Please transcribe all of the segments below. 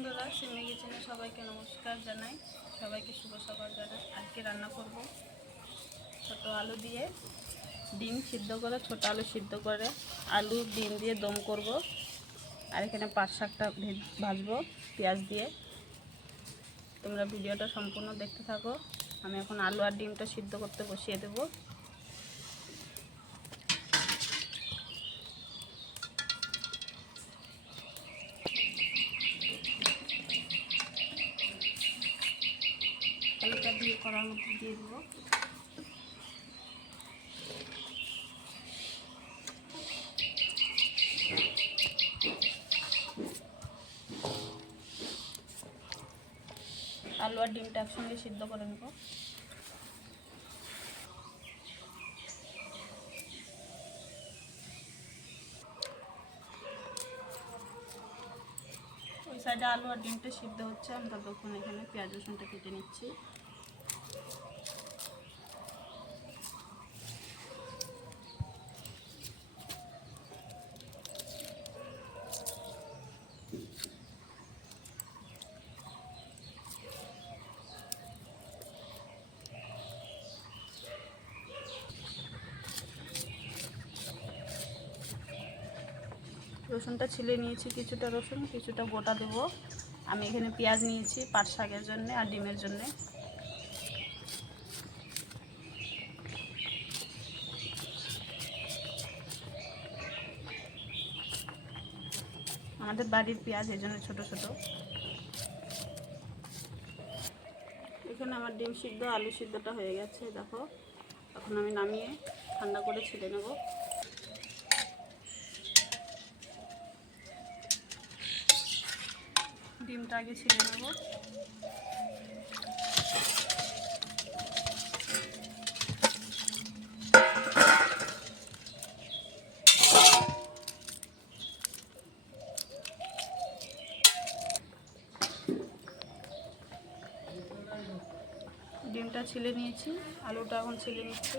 বন্ধুরা, সিমি কিচেনে সবাইকে নমস্কার জানাই। সবাইকে শুভ সকাল জানাই। আজকে রান্না করব ছোট আলু দিয়ে। ডিম সিদ্ধ করে, ছোট আলু সিদ্ধ করে। আলু ডিম দিয়ে দম করব। আর এখানে পাট শাকটা ভাজবো পেঁয়াজ দিয়ে। তোমরা ভিডিওটা সম্পূর্ণ দেখতে থাকো। আমি এখন আলু আর ডিমটা সিদ্ধ করতে বসিয়ে দেবো। আলুটা দিয়ে দেবো। আলু আর ডিমটা একসঙ্গে সিদ্ধ করে নেব। ওই সাইডে আলু আর ডিমটা সিদ্ধ হচ্ছে, আমি ততক্ষণ এখানে পেঁয়াজ রসুনটা কেটে নিচ্ছি। রসুনটা ছিলে নিয়েছি কিছুটা রসুন, কিছুটা গোটা দেব। আমি এখানে পেঁয়াজ নিয়েছি পাট শাকের জন্য আর ডিমের জন্য। আমাদের বাড়ির পেঁয়াজ এই জন্য ছোটো ছোটো। এখানে আমার ডিম সিদ্ধ, আলু সিদ্ধটা হয়ে গেছে, দেখো। এখন আমি নামিয়ে ঠান্ডা করে ছিলে নেব। ডিমটা আগে ছিলে নেব। ডিমটা ছিলে নিয়েছি আলুটা এখন ছিলে নিচ্ছি।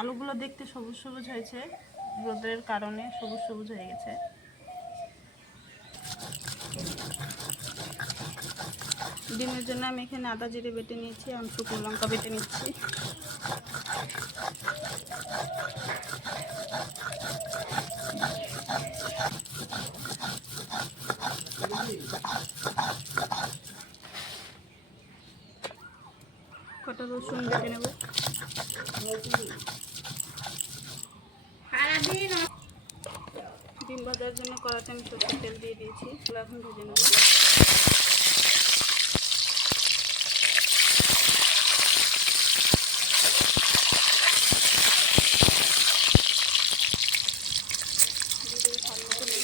আলুগুলো দেখতে সবুজ সবুজ হয়েছে, রোদের কারণে সবুজ সবুজ হয়ে গেছে। ডিমের জন্য আমি এখানে আদা জিরে বেটে নিয়েছি আমি শুকনো লঙ্কা বেটে নিচ্ছি কটা রসুন বেটে নেব ডিম ভাজার জন্য কড়াতে আমি সরষের তেল দিয়ে দিয়েছি এগুলো এখন ভেজে নেব দিয়ে দেবো স্বাদ মতো নুন।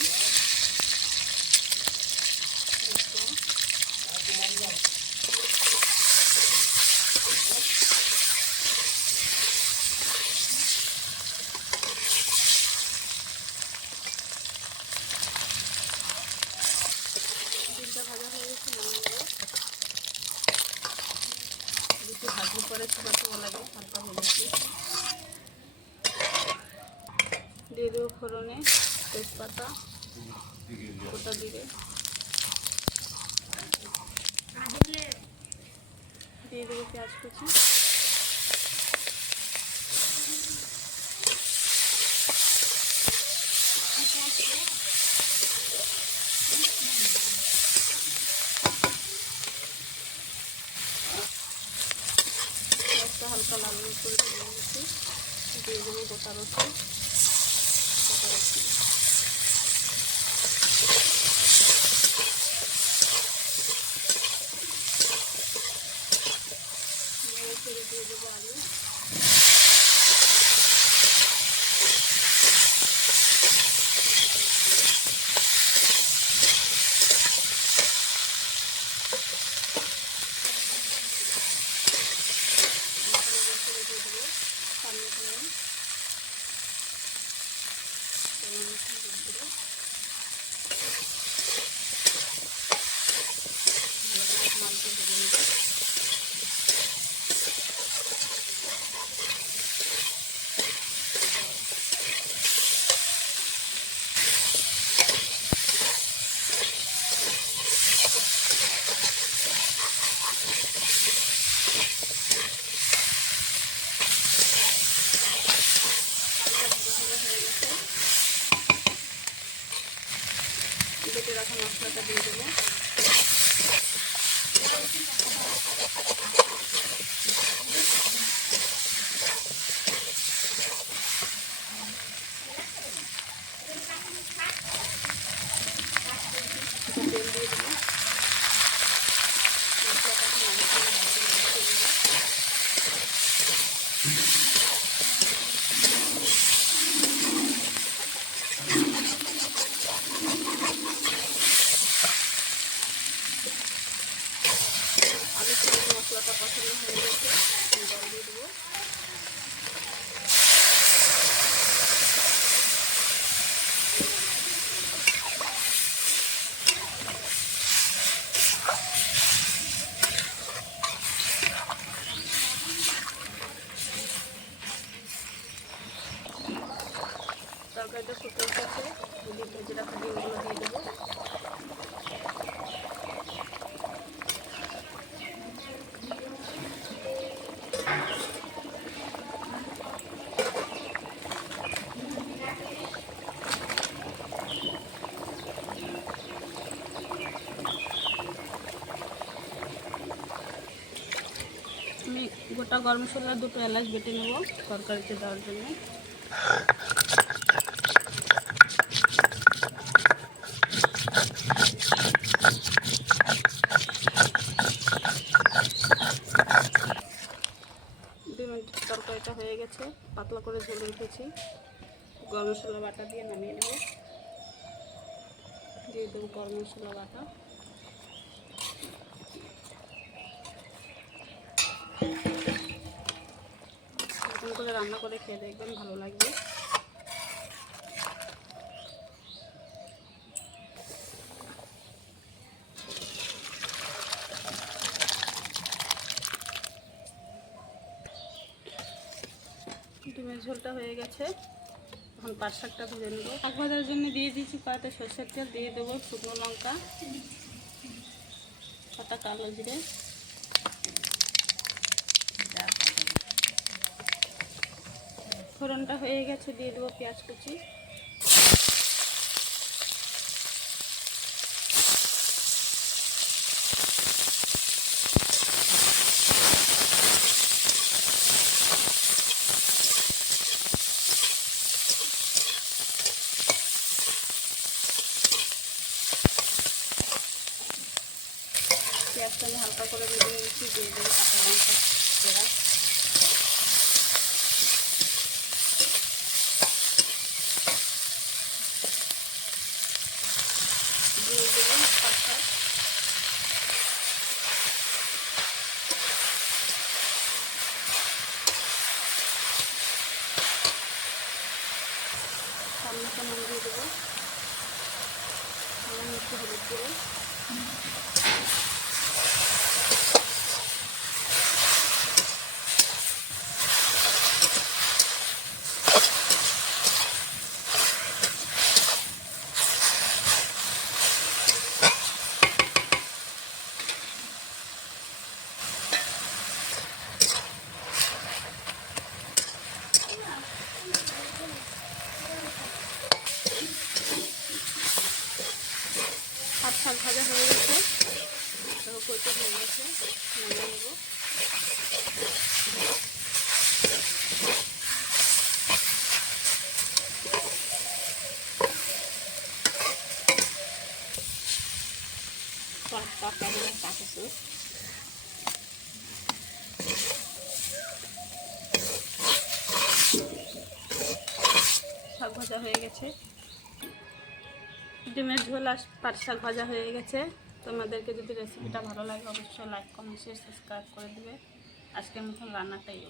ডিমটা ভাজা হয়ে গেছে নামিয়ে নেব একটু ভাজলে পরে ছোটো ছোটো লাগে হালকা ভেজেছি দিয়ে দেবো ফোড়নে তেজপাতা, গোটা দিকে দিয়ে দেবো পেঁয়াজ কুচি। হালকা লাল করে নিয়েছি দিয়ে দেবো গোটা রসুন। চেড়ে দিয়ে দেবো আলু মাছগুলো ভেজে নেব হালকা ভাজা ভাজা হয়ে গেছে বেটে রাখা মশলাটা দিয়ে দেবো তেল দিয়ে দেবো মশলাটাকে নাড়িয়ে করে ভাজা ভাজা করে নেব আলুর সঙ্গে মশলাটা পছন্দ হয়ে গেছে জল দিয়ে দেবো তরকারিটা ফুটে উঠেছে দিয়ে ভেজে রাখা ডিমগুলো দিয়ে দেবো আমি গোটা গরম মশলা, দুটো এলাচ বেটে নেব তরকারিতে দেওয়ার জন্য। তরকারিটা হয়ে গেছে, পাতলা করে ঝোলে উঠেছি। গরম মশলা বাটা দিয়ে নামিয়ে নেব। দিয়ে দেবো গরম মশলা বাটা। করে রান্না করে খেয়ে দেখবেন ভালো লাগবে। ডিমের ঝোলটা হয়ে গেছে। এখন পাট শাকটা ভেজে নেব। শাক ভাজার জন্য দিয়ে দিয়েছি কয়েকটা সর্ষের তেল, দিয়ে দেবো শুকনো লঙ্কা কটা কালো জিরে। ফোড়নটা হয়ে গেছে দিয়ে দেবো পেঁয়াজ কুচি পেঁয়াজটা আমি হালকা করে ভেজে নিয়েছি দিয়ে দেবো কাঁচা লঙ্কা পেঁয়াজ দিয়ে দেবো পাঁচটা সামনে সামনে দিয়ে দেবো। একটু হলুদ দেবো হাত শাক ভাজা হয়ে গেছে দেখো কইতে হয়ে গেছে নামিয়ে নেব শাক ভাজা হয়ে গেছে। ডিমের ঝোল আর পাট শাক ভাজা হয়ে গেছে। তোমাদেরকে যদি রেসিপিটা ভালো লাগে, অবশ্যই লাইক কমেন্ট শেয়ার সাবস্ক্রাইব করে দেবে। আজকের মতো রান্নাটাই